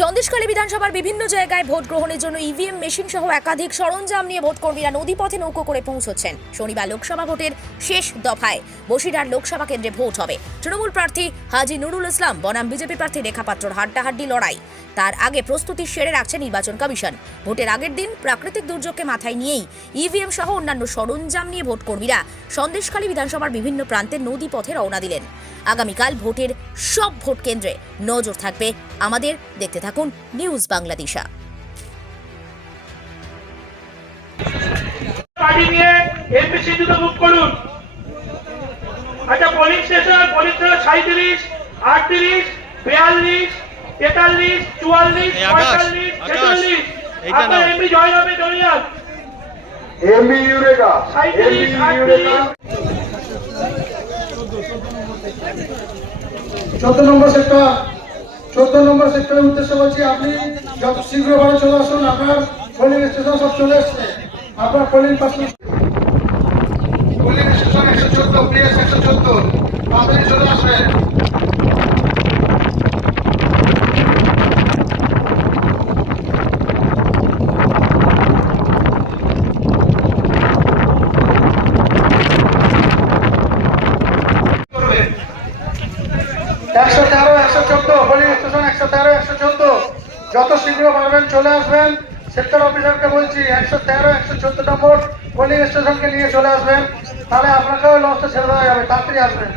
সন্দেশখালী বিধানসভার বিভিন্ন জায়গায় ভোট গ্রহণের জন্য ইভিএম মেশিন সহ একাধিক সরঞ্জাম নিয়ে ভোটকর্মীরা নদীপথে নৌকো করে পৌঁছচ্ছেন। শনিবার লোকসভা ভোটের শেষ দফায় বসিরহাট লোকসভা কেন্দ্রে ভোট হবে। তৃণমূল প্রার্থী হাজী নুরুল ইসলাম বনাম বিজেপি প্রার্থী রেখা পাত্রর হাড্ডাহাড্ডি লড়াই। তার আগে প্রস্তুতি সেরে রাখছে নির্বাচন কমিশন। ভোটের আগের দিন প্রাকৃতিক দুর্যোগকে মাথায় নিয়েই ইভিএম সহ অন্যান্য সরঞ্জাম নিয়ে ভোটকর্মীরা সন্দেশখালী বিধানসভার বিভিন্ন প্রান্তে নদীপথে রওনা দিলেন। আগামীকাল ভোটের সব ভোট কেন্দ্রে নজর থাকবে আমাদের। দেখতে থাকুন নিউজ বাংলাদেশা। পার্টি নিয়ে এমপি সিন্ধুতে বুক করুন। আচ্ছা, পোলিং স্টেশন 37, 38, 42, 43, 44, 45, 46 আপনার এমপি জয়েন হবে। জনিয়াল এমবি ইউরেকা 37, 38 14 নম্বর সেক্টরের উদ্দেশ্যে বলছি, আপনি যত শীঘ্র বাড়ি চলে আসুন। আপনার পোলিং স্টেশন সব চলে এসছে। আপনার পোলিং স্টেশন 114, প্রিয়াস 114, তাড়াতাড়ি চলে আসবেন। যত শীঘ্র পারবেন চলে আসবেন। সেক্টর অফিসারকে বলছি 113, 114 নম্বর পোলিং স্টেশনকে নিয়ে চলে আসবেন। তাহলে আপনাকেও লঞ্চটা ছেড়ে দেওয়া যাবে। তাড়াতাড়ি আসবেন।